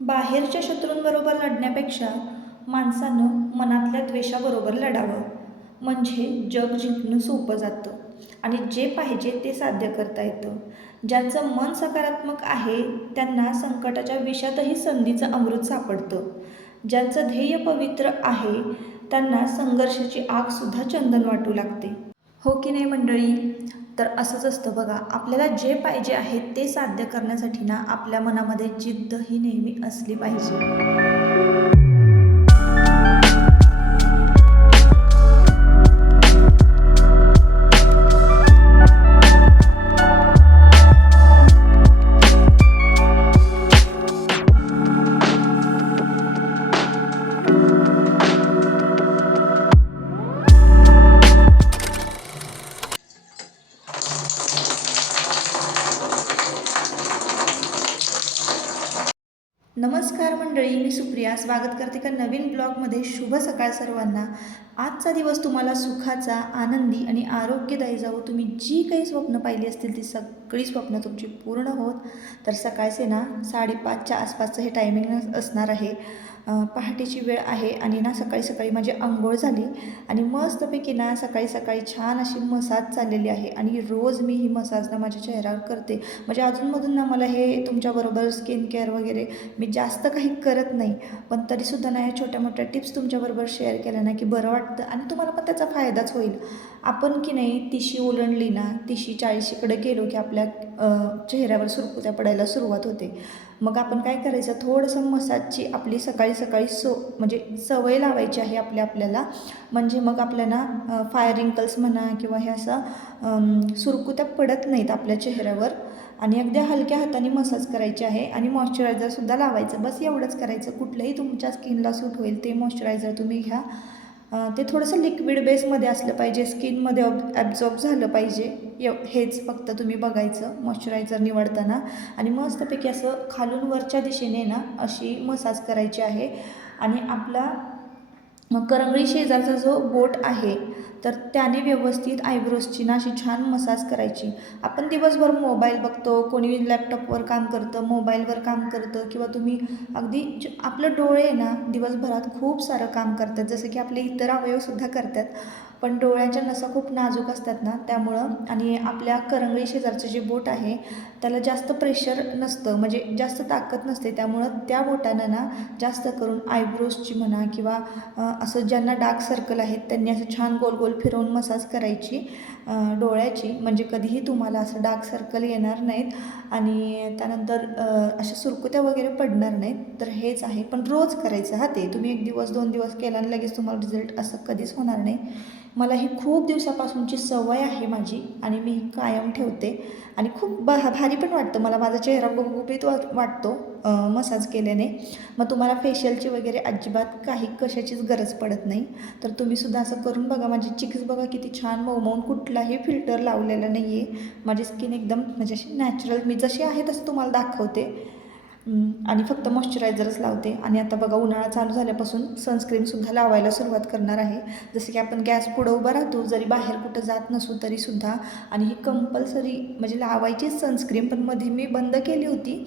बाहेरच्या शत्रूंबरोबर लढण्यापेक्षा माणसानं मनातल्या द्वेषाबरोबर लढावं, म्हणजे जग जिंकणं सोपं जातं आणि जे पाहिजे ते साध्य करता येतं. ज्यांचं मन सकारात्मक आहे त्यांना संकटाच्या विषातही संधीचं अमृत सापडतं. ज्यांचं ध्येय पवित्र आहे त्यांना संघर्षाची आगसुद्धा चंदन वाटू लागते. हो की नाही मंडळी? तर असंच असतं बघा, आपल्याला जे पाहिजे आहे ते साध्य करण्यासाठी ना आपल्या मनामध्ये जिद्द ही नेहमी असली पाहिजे. नमस्कार मंडळी, मी सुप्रिया स्वागत करते का नवीन ब्लॉगमध्ये. शुभ सकाळ सर्वांना. आजचा दिवस तुम्हाला सुखाचा, आनंदी आणि आरोग्यदायी जावो. तुम्ही जी काही स्वप्न पाहिली असतील ती सगळी स्वप्न तुमची पूर्ण होत. तर सकाळचे ना 5:30च्या आसपासचं हे टायमिंग असणार आहे. पहाटेची वेळ आहे आणि ना सकाळी सकाळी माझी अंघोळ झाली आणि मस्तपैकी ना सकाळी सकाळी छान अशी मसाज चाललेली आहे आणि रोज मी ही मसाज ना माझ्या चेहऱ्यावर करते. म्हणजे अधूनमधून ना मला हे तुमच्याबरोबर स्किन केअर वगैरे मी जास्त काही करत नाही, पण तरीसुद्धा ना ह्या छोट्या मोठ्या टिप्स तुमच्याबरोबर शेअर केल्या ना की बरं वाटतं आणि तुम्हाला पण त्याचा फायदाच होईल. आपण की नाही तिशी ओलांडली ना, तिशी 40कडे गेलो की आपल्या चेहऱ्यावर सुरकुत्या पडायला सुरुवात होते. मग आपण काय करायचं, थोडंसं मसाजची आपली सकाळी सकाळी म्हणजे सवय लावायची आहे आपल्याला. म्हणजे मग आपल्याला फायर रिंकल्स म्हणा किंवा हे असं सुरकुत्या पडत नाहीत आपल्या चेहऱ्यावर. आणि अगदी हलक्या हाताने मसाज करायचे आहे आणि मॉइश्चरायझरसुद्धा लावायचं. बस एवढंच करायचं. कुठलंही तुमच्या स्किनला सूट होईल ते मॉइश्चरायझर तुम्ही घ्या. ते थोडंसं लिक्विड बेसमध्ये असलं पाहिजे, स्किनमध्ये ॲब्झॉर्ब झालं पाहिजे. हेच फक्त तुम्ही बघायचं मॉइश्चरायझर निवडताना. आणि मस्तपैकी असं खालून वरच्या दिशेने ना अशी मसाज करायची आहे. आणि आपला करंगळी शेजारचा जो बोट आहे तर त्याने व्यवस्थित आयब्रोजची ना अशी छान मसाज करायची. आपण दिवसभर मोबाईल बघतो, कोणी लॅपटॉपवर काम करतं, मोबाईलवर काम करतं किंवा तुम्ही अगदी आपलं डोळे ना दिवसभरात खूप सारं काम करतात, जसं की आपले इतर अवयवसुद्धा करतात. पण डोळ्यांच्या नसा खूप नाजूक असतात ना, त्यामुळं आणि आपल्या करंगळी शेजारचं जे बोट आहे त्याला जास्त प्रेशर नसतं, म्हणजे जास्त ताकद नसते. त्यामुळं त्या बोटानं ना जास्त करून आयब्रोजची म्हणा किंवा असं ज्यांना डार्क सर्कल आहेत त्यांनी असं छान गोल गोल फिरवून मसाज करायची डोळ्याची. म्हणजे कधीही तुम्हाला असं डार्क सर्कल येणार नाहीत आणि त्यानंतर अशा सुरकुत्या वगैरे पडणार नाहीत. तर हेच आहे, पण रोज करायचं हा. ते तुम्ही 1 दिवस 2 दिवस केला आणि लगेच तुम्हाला रिझल्ट असं कधीच होणार नाही. मला ही खूप दिवसापासूनची सवय आहे माझी आणि मी कायम ठेवते आणि खूप भारी पण वाटतं मला. माझा चेहरा गुबगुबीत वाटतो मसाज केल्याने. मग तुम्हाला फेशियलची वगैरे अजिबात काही कशाचीच गरज पडत नाही. तर तुम्हीसुद्धा असं करून बघा. माझी चिक्स बघा किती छान मऊमऊन, कुठलाही फिल्टर लावलेला नाही आहे. माझी स्किन एकदम म्हणजे अशी नॅचरल, मी जशी आहे तसं तुम्हाला दाखवते. आणि फक्त मॉइश्चरायझरच लावते. आणि आता बघा उन्हाळा चालू झाल्यापासून सनस्क्रीनसुद्धा लावायला सुरुवात करणार आहे. जसं की आपण गॅस पुढं उभं राहतो, जरी बाहेर कुठं जात नसू तरीसुद्धा. आणि ही कंपल्सरी म्हणजे लावायचीच सनस्क्रीन, पण मध्ये मी बंद केली होती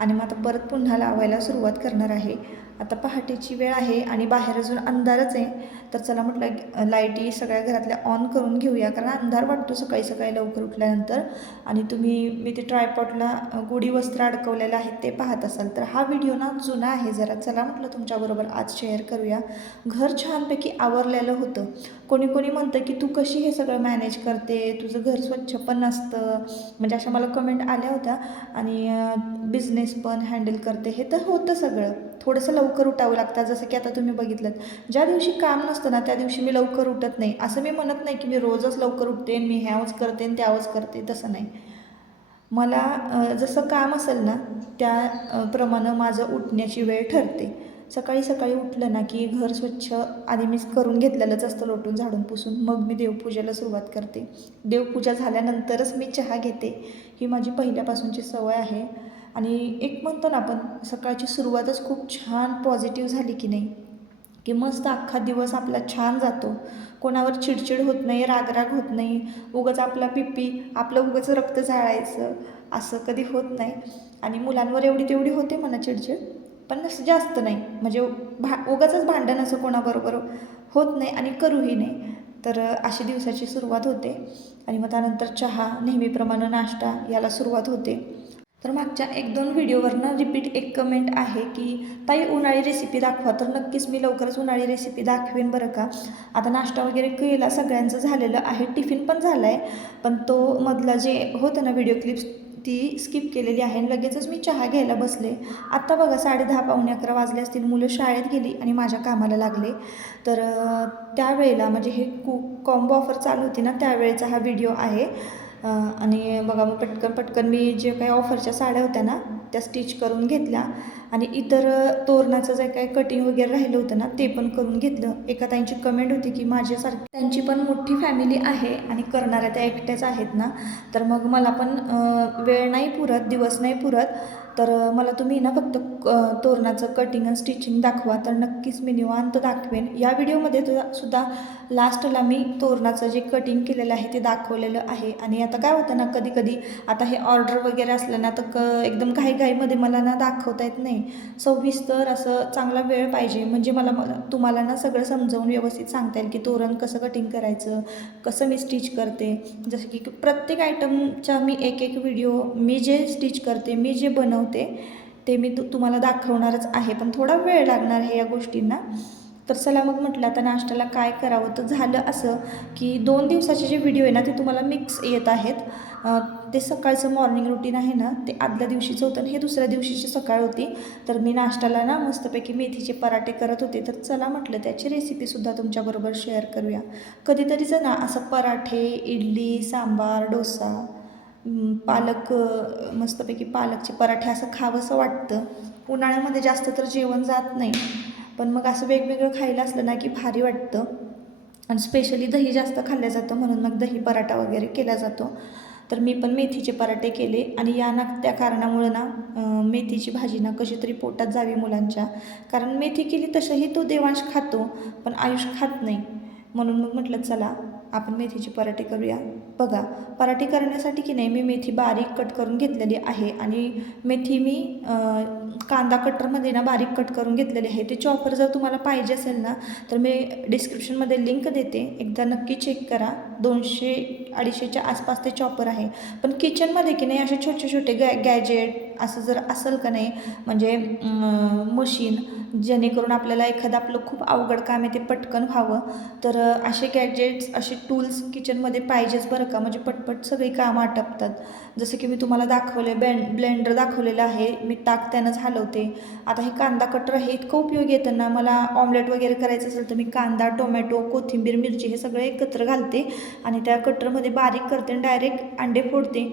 आणि मग आता परत पुन्हा लावायला सुरुवात करणार आहे. आता पहाटेची वेळ आहे आणि बाहेर अजून अंधारच आहे. तर चला म्हटलं लाईटी सगळ्या घरातल्या ऑन करून घेऊया, कारण अंधार वाटतो सकाळी सकाळी लवकर उठल्यानंतर. आणि मी ते ट्रायपॉडला गुढी वस्त्र अडकवलेलं आहे ते पाहत असाल, तर हा व्हिडिओ ना जुना आहे जरा. चला म्हटलं तुमच्याबरोबर आज शेअर करूया. घर छानपैकी आवरलेलं होतं. कोणी कोणी म्हणतं की तू कशी हे सगळं मॅनेज करते, तुझं घर स्वच्छ पण नसतं, म्हणजे अशा मला कमेंट आल्या होत्या. आणि बिझनेस पण हँडल करते, हे तर होतं सगळं. थोडंसं लवकर उठावं लागतं. जसं की आता तुम्ही बघितलं, ज्या दिवशी काम नसतं ना त्या दिवशी मी लवकर उठत नाही. असं मी म्हणत नाही की मी रोजच लवकर उठते, मी ह्यावच करते आणि त्यावच करते, तसं नाही. मला जसं काम असेल ना त्या प्रमाणे माझं उठण्याची वेळ ठरते. सकाळी सकाळी उठलं ना की घर स्वच्छ आधी मीच करून घेतलेलंच असतं, लोटून झाडून पुसून. मग मी देवपूजेला सुरुवात करते. देवपूजा झाल्यानंतरच मी चहा घेते. ही माझी पहिल्यापासूनची सवय आहे. आणि एक म्हणतो ना आपण, सकाळची सुरुवातच खूप छान पॉझिटिव्ह झाली की नाही, की मस्त अख्खा दिवस आपला छान जातो. कोणावर चिडचिड होत नाही, रागराग होत नाही. उगाच आपला बीपी, आपलं उगाच रक्त जाळायचं असं कधी होत नाही. आणि मुलांवर एवढी तेवढी होते म्हणा चिडचिड, पण असं जास्त नाही, म्हणजे उगाचच भांडण असं कोणाबरोबर होत नाही आणि करूही नाही. तर अशी दिवसाची सुरुवात होते आणि मग त्यानंतर चहा, नेहमीप्रमाणे नाश्ता याला सुरुवात होते. तर मागच्या 1-2 व्हिडिओवरनं रिपीट एक कमेंट आहे की ताई उन्हाळी रेसिपी दाखवा, तर नक्कीच मी लवकरच उन्हाळी रेसिपी दाखवेन बरं का. आता नाश्ता वगैरे केला, सगळ्यांचं झालेलं आहे, टिफिन पण झाला आहे, पण तो मधला जे होतं ना व्हिडिओ क्लिप्स ती स्किप केलेली आहे आणि लगेचच मी चहा घ्यायला बसले. आत्ता बघा 10:30 पावणे 11 वाजले असतील, मुलं शाळेत गेली आणि माझ्या कामाला लागले. तर त्यावेळेला म्हणजे हे कॉम्बो ऑफर चालू होती ना त्यावेळेचा हा व्हिडिओ आहे. आणि बघा मग पटकन मी जे काही ऑफरच्या साड्या होत्या ना त्या स्टिच करून घेतल्या आणि इतर तोरणाचं जे काही कटिंग वगैरे राहिलं होतं ना ते पण करून घेतलं. एका ताईंची कमेंट होती की माझ्यासारखी त्यांची पण मोठी फॅमिली आहे आणि करणाऱ्या त्या एकट्याच आहेत ना, तर मग मला पण वेळ नाही पुरत, दिवस नाही पुरत, तर मला तुम्ही ना फक्त तोरणाचं कटिंग आणि स्टिचिंग दाखवा. तर नक्कीच मी निवांत दाखवेन. या व्हिडिओमध्ये सुद्धा लास्टला मी तोरणाचं जे कटिंग केलेलं आहे ते दाखवलेलं आहे. आणि आता काय होतं ना, कधी कधी आता हे ऑर्डर वगैरे असलं ना तर एकदम घाईमध्ये मला ना दाखवता येत नाही. सविस्तर असं चांगला वेळ पाहिजे, म्हणजे मला तुम्हाला ना सगळं समजावून व्यवस्थित सांगता येईल की तोरण कसं कटिंग करायचं, कसं मी स्टिच करते. जसं की प्रत्येक आयटमचा मी एक व्हिडिओ, मी जे स्टिच करते, मी जे बनवते ते मी तुम्हाला दाखवणारच आहे, पण थोडा वेळ लागणार आहे या गोष्टींना. तर चला मग म्हटलं आता नाश्त्याला काय करावं. तर झालं असं की 2 दिवसाचे जे व्हिडिओ आहे ना ते तुम्हाला मिक्स येत आहेत. ते सकाळचं मॉर्निंग रुटीन आहे ना ते आदल्या दिवशीचं होतं आणि हे दुसऱ्या दिवशीची सकाळ होती. तर मी नाश्त्याला ना मस्तपैकी मेथीचे पराठे करत होते, तर चला म्हटलं त्याची रेसिपीसुद्धा तुमच्याबरोबर शेअर करूया. कधीतरीच ना असं पराठे, इडली, सांबार, डोसा, पालक, मस्तपैकी पालकचे पराठे असं खावंसं वाटतं. उन्हाळ्यामध्ये जास्त तर जेवण जात नाही, पण मग असं वेगवेगळं खायला असलं ना की भारी वाटतं. आणि स्पेशली दही जास्त खाल्लं जातं म्हणून मग दही पराठा वगैरे केला जातो. तर मी पण मेथीचे पराठे केले आणि या ना त्या कारणामुळं ना मेथीची भाजी ना कशी तरी पोटात जावी मुलांच्या, कारण मेथी केली तसंही तो देवांश खातो पण आयुष खात नाही. म्हणून मग म्हटलं चला आपण मेथीचे पराठे करूया. बघा पराठे करण्यासाठी की नाही मी मेथी बारीक कट करून घेतलेली आहे आणि मेथी मी कांदा कटरमध्ये ना बारीक कट करून घेतलेली आहे. ते चॉपर जर तुम्हाला पाहिजे असेल ना तर मी डिस्क्रिप्शनमध्ये लिंक देते, एकदा नक्की चेक करा. 200-250च्या आसपास ते चॉपर आहे. पण किचनमध्ये की नाही असे छोटे गॅजेट असं जर असेल का नाही, म्हणजे मशीन, जेणेकरून आपल्याला एखादं आपलं खूप अवघड काम आहे ते पटकन व्हावं, तर असे गॅजेट्स, असे टूल्स किचनमध्ये पाहिजेच बरं का, म्हणजे पटपट सगळी कामं आटपतात. जसं की मी तुम्हाला दाखवले ब्लेंडर दाखवलेलं आहे, मी ताक त्यानंच हलवते. आता हे कांदा कटर हे इतकं उपयोगी येतं ना, मला ऑमलेट वगैरे करायचं असेल तर मी कांदा, टोमॅटो, कोथिंबीर, मिरची हे सगळं एकत्र घालते आणि त्या कटरमध्ये बारीक करते आणि डायरेक्ट अंडे फोडते,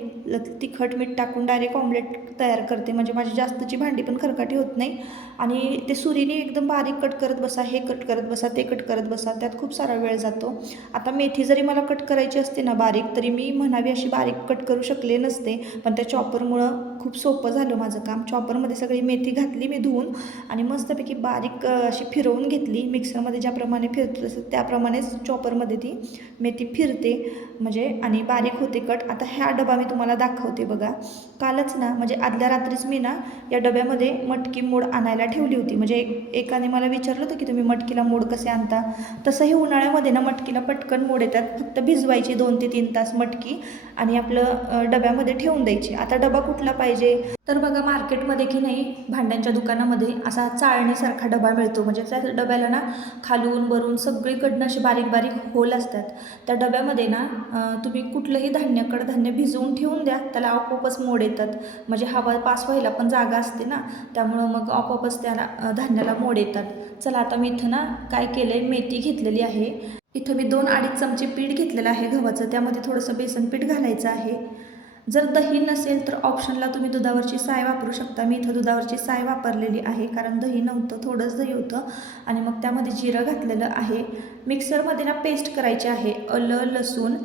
तिखट मीठ टाकून डायरेक्ट ऑमलेट तयार करते, म्हणजे माझी जास्तची भांडी पण खरकाटी होत नाही. आणि ते सुरीने एकदम बारीक कट करत बसा, हे कट करत बसा, ते कट करत बसा, त्यात खूप सारा वेळ जातो. आता मेथी जरी मला कट करायची असते ना बारीक, तरी मी म्हणावी अशी बारीक कट करू शकले नसते, पण त्या चॉपरमुळं खूप सोपं झालं माझं काम. चॉपरमध्ये सगळी मेथी घातली मी धुवून आणि मस्तपैकी बारीक अशी फिरवून घेतली. मिक्सरमध्ये ज्याप्रमाणे फिरतो तसं त्याप्रमाणेच चॉपरमध्ये ती मेथी फिरते, म्हणजे आणि बारीक होते कट. आता हा डबा मी तुम्हाला दाखवते बघा. कालच ना, म्हणजे आदल्या रात्रीच मी ना या डब्यामध्ये मटकी मोड आणायला ठेवली होती. म्हणजे एकाने मला विचारलं होतं की तुम्ही मटकीला मोड कसे आणता. तसंही उन्हाळ्यामध्ये ना मटकीला पटकन मोड येतात, फक्त भिजवायची 2 ते 3 तास मटकी आणि आपलं डब्यामध्ये ठेवून द्यायची. आता डबा कुठला पाहिजे, तर बघा मार्केटमध्ये की नाही भांड्यांच्या दुकानामध्ये असा चाळणीसारखा डबा मिळतो, म्हणजे त्या डब्याला ना खालून वरून सगळीकडनं असे बारीक होल असतात. त्या डब्यामध्ये ना तुम्ही कुठलंही कडधान्य भिजवून ठेवून द्या, त्याला आपोआपच मोड येतात. म्हणजे हवा पास व्हायला पण जागा असते ना, त्यामुळं मग आपोआपच त्याला धान्याला मोड येतात. चला आता मी इथं ना काय केलं आहे, मेथी घेतलेली आहे. इथं मी 2-2.5 चमचे पीठ घेतलेलं आहे गव्हाचं, त्यामध्ये थोडंसं बेसन पीठ घालायचं आहे. जर दही नसेल तर ऑप्शनला तुम्ही दुधावरची साय वापरू शकता. मी इथं दुधावरची साय वापरलेली आहे, कारण दही नव्हतं, थोडंच दही होतं. आणि मग त्यामध्ये जिरं घातलेलं आहे. मिक्सरमध्ये ना पेस्ट करायची आहे. आलं, लसूण,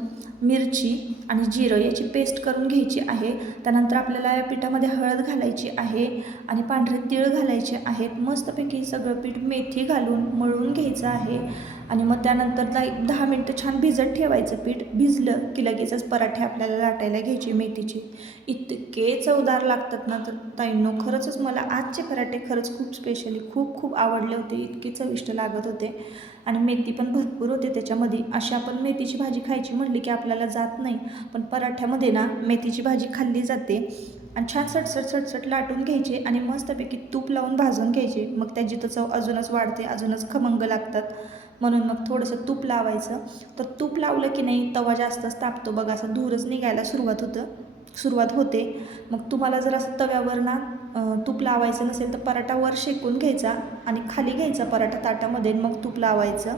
मिरची आणि जिरं याची पेस्ट करून घ्यायची आहे. त्यानंतर आपल्याला या पिठामध्ये हळद घालायची आहे आणि पांढरे तीळ घालायचे आहेत. मस्तपैकी सगळं पीठ मेथी घालून मळून घ्यायचं आहे. आणि मग त्यानंतर एक 10 मिनटं छान भिजत ठेवायचं पीठ. भिजलं की लगेचच पराठे आपल्याला लाटायला घ्यायचे मेथीचे. इतके चवदार लागतात ना, तर ताईंनो खरंच मला आजचे पराठे खरंच खूप स्पेशली खूप खूप आवडले होते. इतके चविष्ट लागत होते आणि मेथी पण भरपूर होते त्याच्यामध्ये. अशी आपण मेथीची भाजी खायची म्हटली की आपल्याला जात नाही, पण पराठ्यामध्ये ना मेथीची भाजी खाल्ली जाते. आणि छान सटसट लाटून घ्यायचे आणि मस्तपैकी तूप लावून भाजून घ्यायचे. मग त्याची तर चव अजूनच वाढते, अजूनच खमंग लागतात. म्हणून मग थोडंसं तूप लावायचं. तर तूप लावलं की नाही तवा जास्तच तापतो बघा, असं धूरच निघायला सुरुवात होते. मग तुम्हाला जर असं तव्यावर ना तूप लावायचं नसेल तर पराठा वर शेकून घ्यायचा आणि खाली घ्यायचा पराठा ताटामध्ये, मग तूप लावायचं.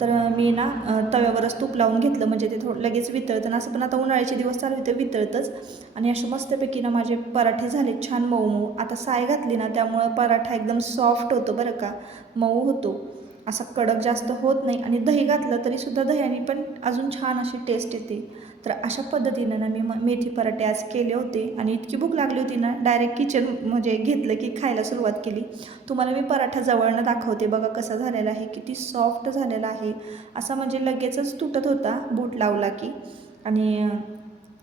तर मी ना तव्यावरच तूप लावून घेतलं, म्हणजे ते थोडं लगेच वितळतं ना. असं पण आता उन्हाळ्याचे दिवस चालू आहे, ते वितळतंच. आणि असे मस्तपैकी ना माझे पराठे झाले छान मऊ मऊ. आता साय घातली ना त्यामुळं पराठा एकदम सॉफ्ट होतो बरं का, मऊ होतो, असा कडक जास्त होत नाही. आणि दही घातलं तरीसुद्धा दह्याने पण अजून छान अशी टेस्ट येते. तर अशा पद्धतीनं ना मी मेथी पराठे आज केले होते. आणि इतकी भूक लागली होती ना, डायरेक्ट किचन म्हणजे घेतलं की खायला सुरुवात केली. तुम्हाला मी पराठा जवळनं दाखवते बघा कसा झालेला आहे, किती सॉफ्ट झालेला आहे. असा म्हणजे लगेचच तुटत होता बूट लावला की. आणि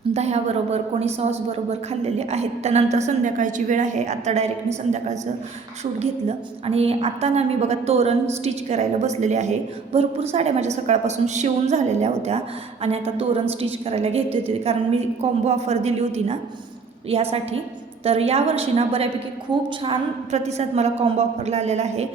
दह्याबरोबर कोणी सॉसबरोबर खाल्लेले आहेत. त्यानंतर संध्याकाळची वेळ आहे, आता डायरेक्ट मी संध्याकाळचं शूट घेतलं. आणि आता ना मी बघा तोरण स्टिच करायला बसलेले आहे. भरपूर साड्या माझ्या सकाळपासून शिवून झालेल्या होत्या आणि आता तोरण स्टिच करायला घेते होते, कारण मी कॉम्बो ऑफर दिली होती ना यासाठी. तर यावर्षी ना बऱ्यापैकी खूप छान प्रतिसाद मला कॉम्बो ऑफरला आलेला आहे.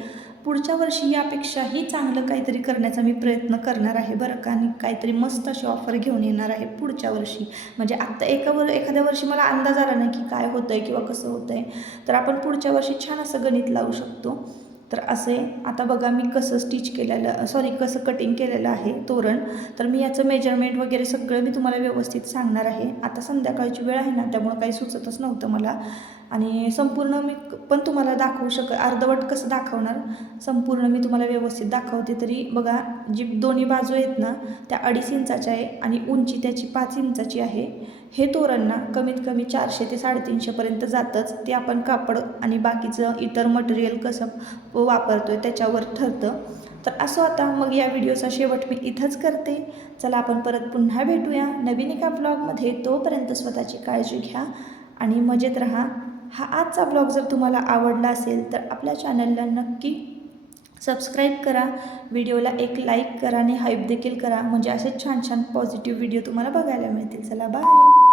पुढच्या वर्षी यापेक्षाही चांगलं काहीतरी करण्याचा मी प्रयत्न करणार आहे बरं का. आणि काहीतरी मस्त अशी ऑफर घेऊन येणार आहे पुढच्या वर्षी. म्हणजे आत्ता एखाद्या वर्षी मला अंदाज आला नाही की काय होतं आहे किंवा कसं होतं आहे, तर आपण पुढच्या वर्षी छान असं गणित लावू शकतो. तर असे आता बघा मी कसं कटिंग केलेलं आहे तोरण. तर मी याचं मेजरमेंट वगैरे सगळं मी तुम्हाला व्यवस्थित सांगणार आहे. आता संध्याकाळची वेळ आहे ना, त्यामुळं काही सुचतच नव्हतं मला. आणि संपूर्ण मी पण तुम्हाला अर्धवट कसं दाखवणार, संपूर्ण मी तुम्हाला व्यवस्थित दाखवते. तरी बघा, जी दोन्ही बाजू आहेत ना त्या 2.5 इंचाच्या आहे आणि उंची त्याची 5 इंचाची आहे. हे तोरण ना कमीत कमी 400 ते 350पर्यंत जातंच. ते आपण कापड आणि बाकीचं इतर मटेरियल कसं वापरतोय त्याच्यावर ठरतं. तर असं आता मग या व्हिडिओचा शेवट मी इथंच करते. चला आपण परत पुन्हा भेटूया नवीन एका ब्लॉगमध्ये. तोपर्यंत स्वतःची काळजी घ्या आणि मजेत राहा. हा आजचा ब्लॉग जर तुम्हाला आवडला असेल तर आपल्या चॅनलला नक्की सबस्क्राईब करा, व्हिडिओला एक लाईक करा आणि हाईप देखील करा, म्हणजे असे छान छान पॉझिटिव्ह व्हिडिओ तुम्हाला बघायला मिळतील. चला बाय.